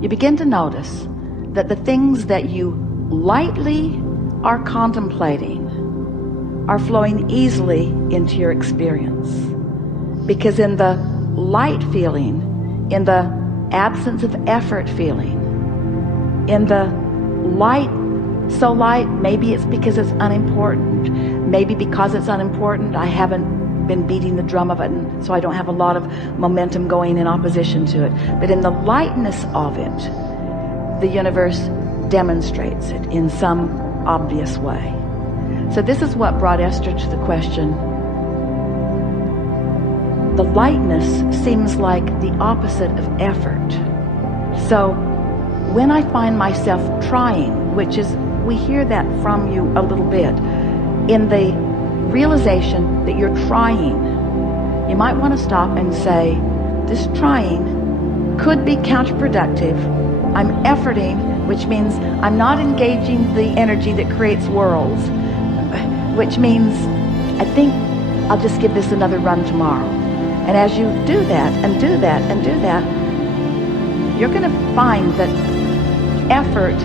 you begin to notice that the things that you lightly are contemplating are flowing easily into your experience. Because in the light feeling, in the absence of effort feeling, in the light, so light, maybe it's because it's unimportant. Maybe because it's unimportant, I haven't been beating the drum of it, and so I don't have a lot of momentum going in opposition to it. But in the lightness of it, the universe demonstrates it in some obvious way. So this is what brought Esther to the question. The lightness seems like the opposite of effort. So when I find myself trying, which is, we hear that from you a little bit, in the realization that you're trying, you might want to stop and say, this trying could be counterproductive. I'm efforting, which means I'm not engaging the energy that creates worlds, which means I think I'll just give this another run tomorrow. And as you do that and do that and do that, you're going to find that effort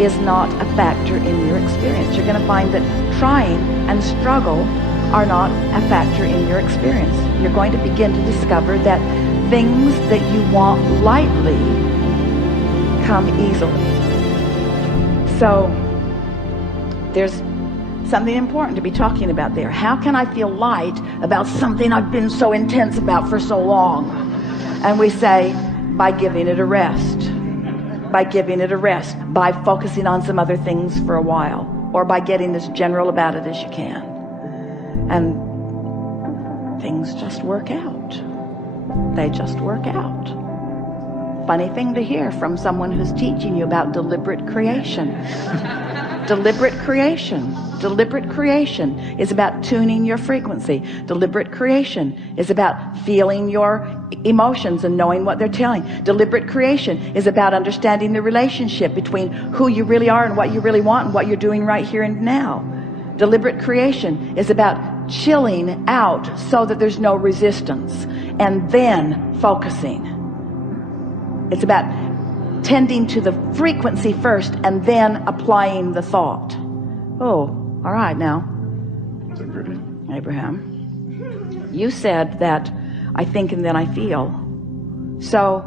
is not a factor in your experience. You're going to find that trying and struggle are not a factor in your experience. You're going to begin to discover that things that you want lightly come easily. So there's something important to be talking about there. How can I feel light about something I've been so intense about for so long? And we say, by giving it a rest. By giving it a rest. By focusing on some other things for a while. Or by getting as general about it as you can. And things just work out. They just work out. Funny thing to hear from someone who's teaching you about deliberate creation. Deliberate creation. Deliberate creation is about tuning your frequency. Deliberate creation is about feeling your emotions and knowing what they're telling. Deliberate creation is about understanding the relationship between who you really are and what you really want and what you're doing right here and now. Deliberate creation is about chilling out so that there's no resistance and then focusing. It's about tending to the frequency first and then applying the thought. Oh, all right now. Abraham, you said that I think and then I feel. So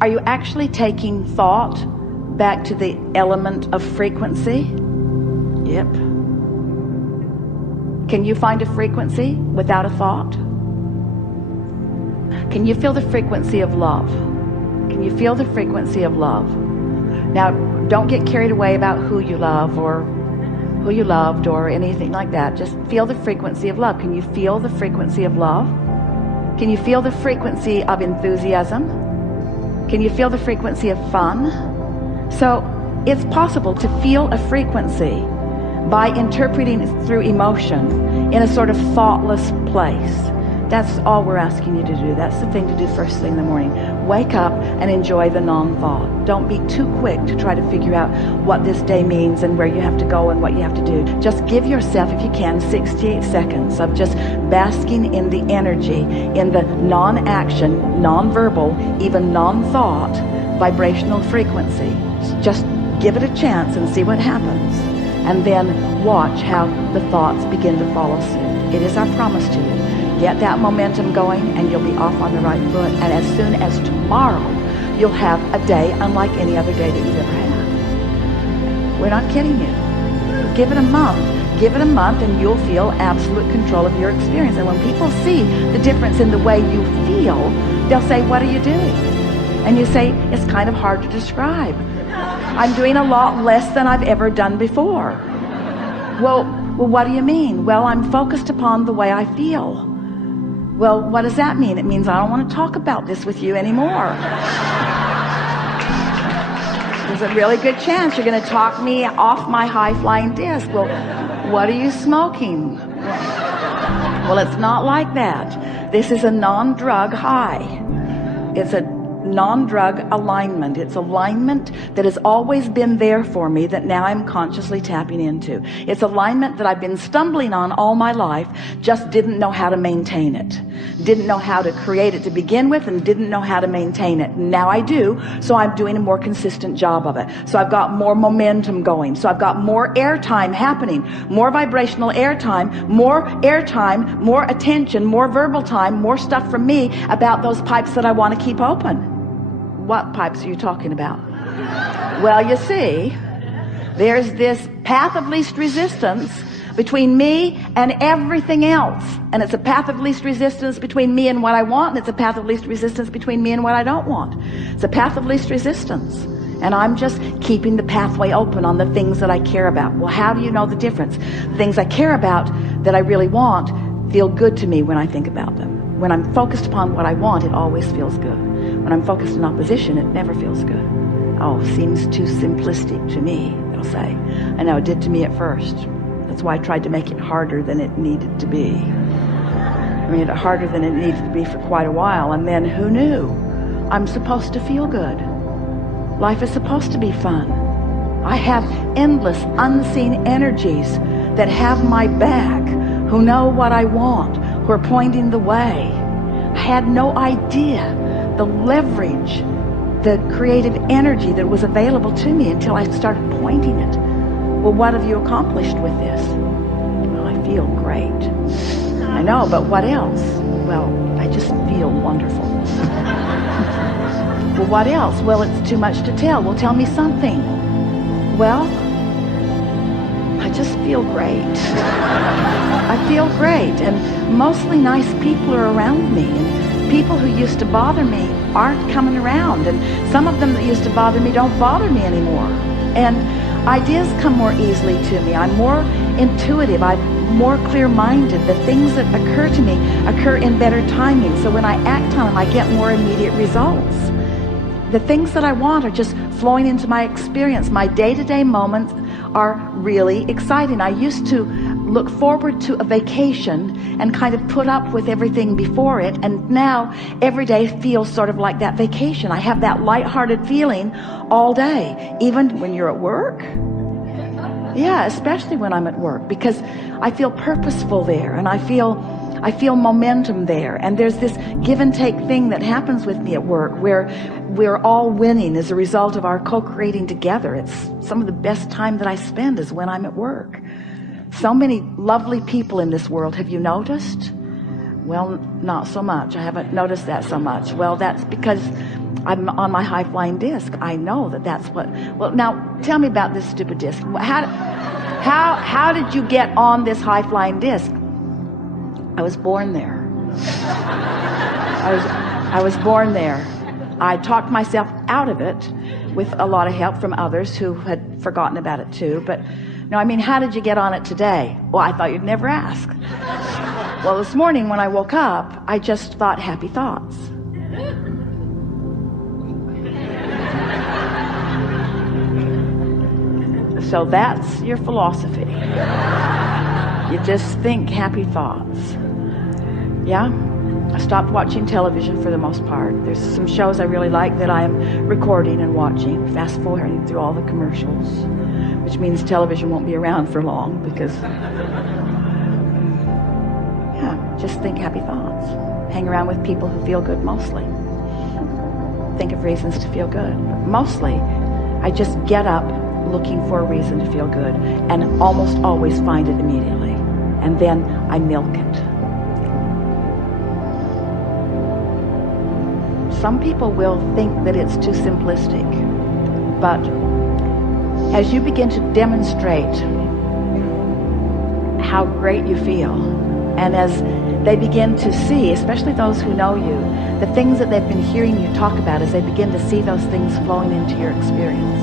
are you actually taking thought back to the element of frequency? Yep. Can you find a frequency without a thought? Can you feel the frequency of love? Can you feel the frequency of love? Now, don't get carried away about who you love or who you loved or anything like that. Just feel the frequency of love. Can you feel the frequency of love? Can you feel the frequency of enthusiasm? Can you feel the frequency of fun? So it's possible to feel a frequency by interpreting it through emotion in a sort of thoughtless place. That's all we're asking you to do. That's the thing to do first thing in the morning. Wake up and enjoy the non-thought. Don't be too quick to try to figure out what this day means and where you have to go and what you have to do. Just give yourself, if you can, 68 seconds of just basking in the energy, in the non-action, non-verbal, even non-thought vibrational frequency. Just give it a chance and see what happens. And then watch how the thoughts begin to follow suit. It is our promise to you. Get that momentum going and you'll be off on the right foot. And as soon as tomorrow, you'll have a day unlike any other day that you've ever had. We're not kidding you. Give it a month. Give it a month and you'll feel absolute control of your experience. And when people see the difference in the way you feel, they'll say, what are you doing? And you say, it's kind of hard to describe. I'm doing a lot less than I've ever done before. Well, what do you mean? Well, I'm focused upon the way I feel. Well, what does that mean? It means I don't want to talk about this with you anymore. There's a really good chance you're going to talk me off my high-flying disc. Well, what are you smoking? Well, it's not like that. This is a non-drug high. It's a non-drug alignment. It's alignment that has always been there for me that now I'm consciously tapping into. It's alignment that I've been stumbling on all my life, just didn't know how to maintain it. Didn't know how to create it to begin with, and didn't know how to maintain it. Now I do, so I'm doing a more consistent job of it. So I've got more momentum going. So I've got more airtime happening, more vibrational airtime, more attention, more verbal time, more stuff from me about those pipes that I want to keep open. What pipes are you talking about? Well, you see, there's this path of least resistance between me and everything else, and it's a path of least resistance between me and what I want, and it's a path of least resistance between me and what I don't want. It's a path of least resistance, and I'm just keeping the pathway open on the things that I care about. Well, how do you know the difference? The things I care about that I really want feel good to me when I think about them. When I'm focused upon what I want, it always feels good. When I'm focused in opposition, it never feels good. Oh, seems too simplistic to me, they'll say. I know it did to me at first. That's why I tried to make it harder than it needed to be. I made it harder than it needed to be for quite a while, and then who knew? I'm supposed to feel good. Life is supposed to be fun. I have endless unseen energies that have my back, who know what I want, who are pointing the way. I had no idea the leverage, the creative energy that was available to me until I started pointing it. Well, what have you accomplished with this? Well, I feel great. I know, but what else? Well, I just feel wonderful. Well, what else? Well, it's too much to tell. Well, tell me something. Well, I just feel great. I feel great, and mostly nice people are around me, and people who used to bother me aren't coming around, and some of them that used to bother me don't bother me anymore. And ideas come more easily to me. I'm more intuitive. I'm more clear-minded. The things that occur to me occur in better timing. So when I act on them, I get more immediate results. The things that I want are just flowing into my experience. My day-to-day moments are really exciting. I used to look forward to a vacation and kind of put up with everything before it, and now every day feels sort of like that vacation. I have that lighthearted feeling all day, even when you're at work. Yeah, especially when I'm at work, because I feel purposeful there, and I feel momentum there, and there's this give and take thing that happens with me at work where we're all winning as a result of our co-creating together. It's some of the best time that I spend is when I'm at work. So many lovely people in this world. Have you noticed? Well, not so much. I haven't noticed that so much. Well, that's because I'm on my high-flying disc. I know that that's what. Well, now tell me about this stupid disc. How did you get on this high-flying disc? I was born there. I was born there. I talked myself out of it with a lot of help from others who had forgotten about it too. But no, I mean, how did you get on it today? Well, I thought you'd never ask. Well, this morning when I woke up, I just thought happy thoughts. So that's your philosophy. You just think happy thoughts. Yeah? I stopped watching television for the most part. There's some shows I really like that I am recording and watching, fast forwarding through all the commercials, which means television won't be around for long because, yeah, just think happy thoughts. Hang around with people who feel good mostly. Think of reasons to feel good. But mostly, I just get up looking for a reason to feel good and almost always find it immediately. And then I milk it. Some people will think that it's too simplistic, but as you begin to demonstrate how great you feel, and as they begin to see, especially those who know you, the things that they've been hearing you talk about, as they begin to see those things flowing into your experience,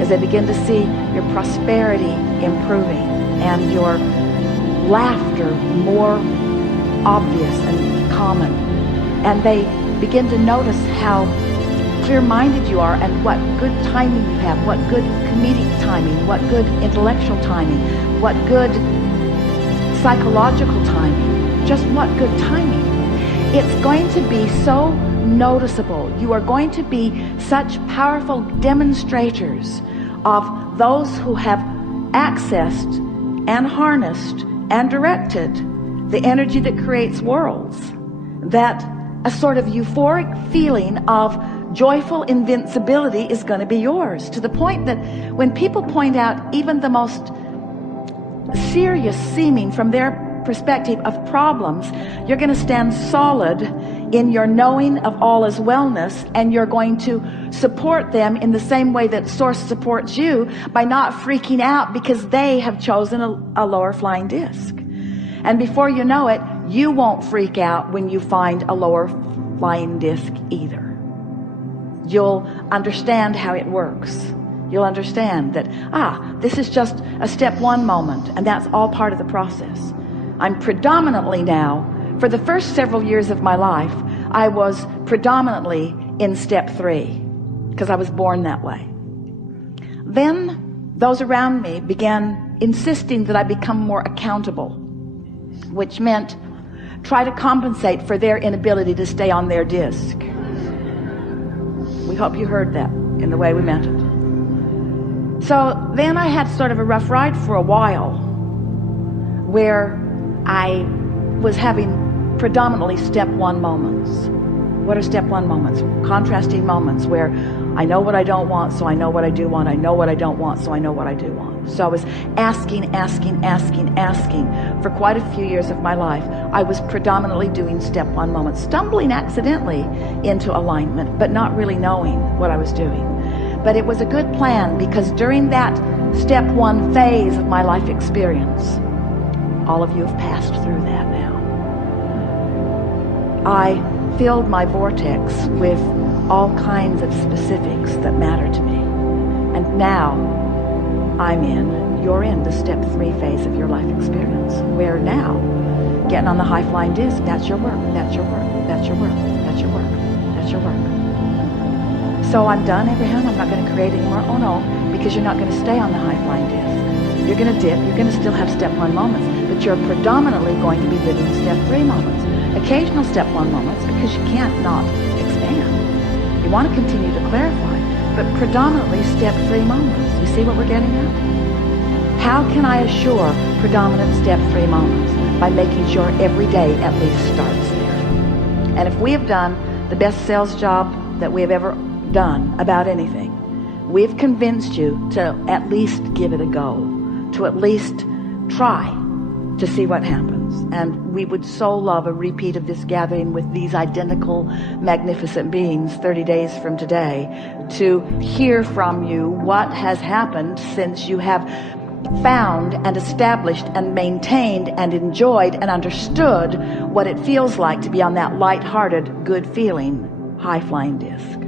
as they begin to see your prosperity improving and your laughter more obvious and common, and they begin to notice how clear-minded you are and what good timing you have, what good comedic timing, what good intellectual timing, what good psychological timing, just what good timing. It's going to be so noticeable. You are going to be such powerful demonstrators of those who have accessed and harnessed and directed the energy that creates worlds, that a sort of euphoric feeling of joyful invincibility is going to be yours, to the point that when people point out even the most serious seeming from their perspective of problems, you're going to stand solid in your knowing of all is wellness, and you're going to support them in the same way that Source supports you, by not freaking out because they have chosen a lower flying disc. And before you know it, you won't freak out when you find a lower flying disc either. You'll understand how it works. You'll understand that, this is just a step one moment, and that's all part of the process. I'm predominantly now, for the first several years of my life, I was predominantly in step 3, because I was born that way. Then those around me began insisting that I become more accountable, which meant try to compensate for their inability to stay on their disc. We hope you heard that in the way we meant it. So then I had sort of a rough ride for a while, where I was having predominantly step 1 moments. What are step 1 moments? Contrasting moments where I know what I don't want, so I know what I do want. I know what I don't want, so I know what I do want. So I was asking for quite a few years of my life. I was predominantly doing step 1 moments, stumbling accidentally into alignment, but not really knowing what I was doing. But it was a good plan, because during that step 1 phase of my life experience, all of you have passed through that now. I filled my vortex with all kinds of specifics that matter to me. And now you're in the step 3 phase of your life experience, where now, getting on the high flying disc, that's your work, that's your work, that's your work, that's your work, that's your work. So I'm done, Abraham, I'm not going to create anymore. Oh no, because you're not going to stay on the high flying disc. You're going to dip, you're going to still have step 1 moments, but you're predominantly going to be living step 3 moments. Occasional step 1 moments, because you can't not expand. You want to continue to clarify, but predominantly step 3 moments. You see what we're getting at? How can I assure predominant step 3 moments? By making sure every day at least starts there. And if we have done the best sales job that we have ever done about anything, we've convinced you to at least give it a go, to at least try to see what happens. And we would so love a repeat of this gathering with these identical magnificent beings 30 days from today, to hear from you what has happened since you have found and established and maintained and enjoyed and understood what it feels like to be on that light-hearted, good feeling high flying disc.